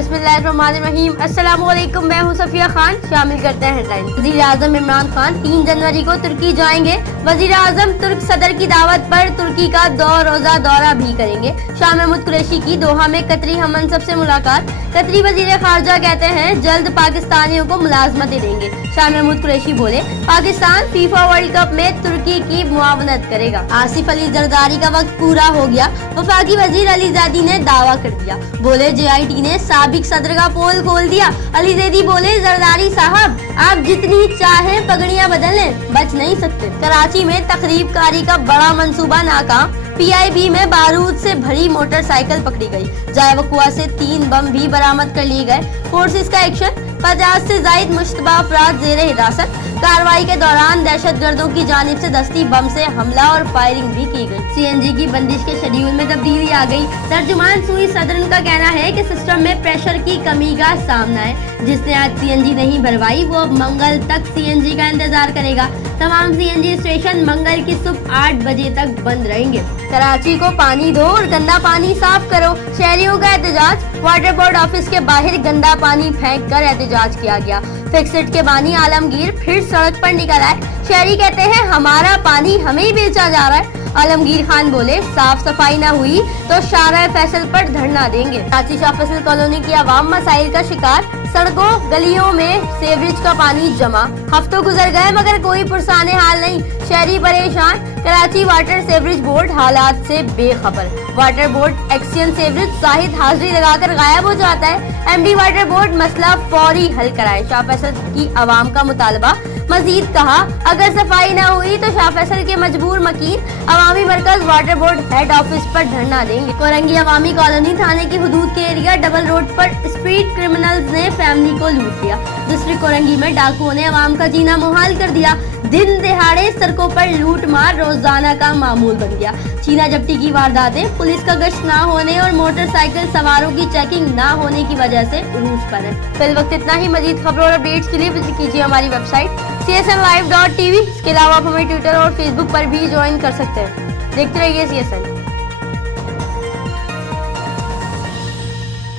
बिस्मिल्लाहिर्रहमानिर्रहीम। अस्सलाम वालेकुम, मैं हूं सफिया खान। शामिल करते हैं हेडलाइंस। वज़ीर आज़म इमरान खान 3 जनवरी को तुर्की जाएंगे। वज़ीर आज़म तुर्क सदर की दावत पर तुर्की का 2 रोज़ा दौरा भी करेंगे। शाह महमूद कुरैशी की दोहा में कतरी हम मनसब से मुलाकात। कतरी वज़ीर खारजा कहते हैं जल्द पाकिस्तानियों को मुलाजमतें देंगे। शाह महमूद कुरैशी बोले पाकिस्तान फीफा वर्ल्ड कप में तुर्की की मुआवनत करेगा। आसिफ अली जरदारी का वक्त पूरा हो गया। वफाकी वज़ीर अली ज़ैदी ने दावा कर दिया। बोले JIT ने साबिक सदर का पोल खोल दिया। अली ज़ैदी बोले जरदारी साहब आप जितनी चाहें पगड़ियां बदल लें, बच नहीं सकते। कराची में तकरीबकारी का बड़ा मंसूबा नाकाम। PIB में बारूद से भरी मोटरसाइकिल पकड़ी गई। जाए वकुआ से 3 बम भी बरामद कर लिए गए। फोर्सेस का एक्शन। 50 से ज़ायद मुश्तबा अफराद ज़ेरे हिरासत। कार्रवाई के दौरान दहशतगर्दों की जानिब से दस्ती बम से हमला और फायरिंग भी की गई। CNG की बंदिश के शेड्यूल में तब्दीली आ गई। तर्जुमान सुई सदरन का कहना है कि सिस्टम में प्रेशर की कमी का सामना है। जिसने आज CNG नहीं भरवाई वो अब मंगल तक CNG का इंतजार करेगा। तमाम CNG स्टेशन मंगल की सुबह 8 बजे तक बंद रहेंगे। कराची को पानी दो और गंदा पानी साफ करो, शहरियों का एहतजाज। वाटर बोर्ड ऑफिस के बाहर गंदा पानी फेंक कर एहतजाज किया गया। फिक्सिट के बानी आलमगीर फिर सड़क पर निकल आए। शहरी कहते हैं हमारा पानी हमें ही बेचा जा रहा है। आलमगीर खान बोले साफ सफाई न हुई तो शारा फैसल पर धरना देंगे। कराची शाह फैसल कॉलोनी की आवाम मसाइल का शिकार। सड़कों गलियों में सेवरेज का पानी जमा। हफ्तों गुजर गए मगर कोई पुरसाने हाल नहीं। शहरी परेशान। कराची वाटर सेवरेज बोर्ड हालात से बेखबर। Water board exchange sewerage Zahid हाजिरी लगाकर गायब हो जाता है। MD वाटर बोर्ड मसला फौरी हल कराए। शाह फैसल की आवाम का मुतालबा। मजीद कहा अगर सफाई न हुई तो शाह फैसल के मजबूर मकीन अवामी मरकज वाटर बोर्ड हेड ऑफिस पर धरना देंगे। कोरंगी अवामी कॉलोनी थाने की हुदूद के एरिया डबल रोड पर स्ट्रीट क्रिमिनल्स ने फैमिली को लूट लिया। डिस्ट्रिक्ट कोरंगी में डाकुओं ने अवाम का जीना मुहाल कर दिया। दिन दिहाड़े सड़कों पर लूट मार रोजाना का मामूल बन गया। चीना जब्ती की वारदातें पुलिस का गश्त न होने और मोटरसाइकिल सवारों की चेकिंग न होने की वजह से उरूज पर है। फिल वक्त इतना ही। मजीद खबरों और अपडेट्स के लिए विजिट कीजिए हमारी वेबसाइट csnlive.tv। इसके अलावा आप हमें ट्विटर और फेसबुक पर भी ज्वाइन कर सकते हैं। देखते रहिए CSN।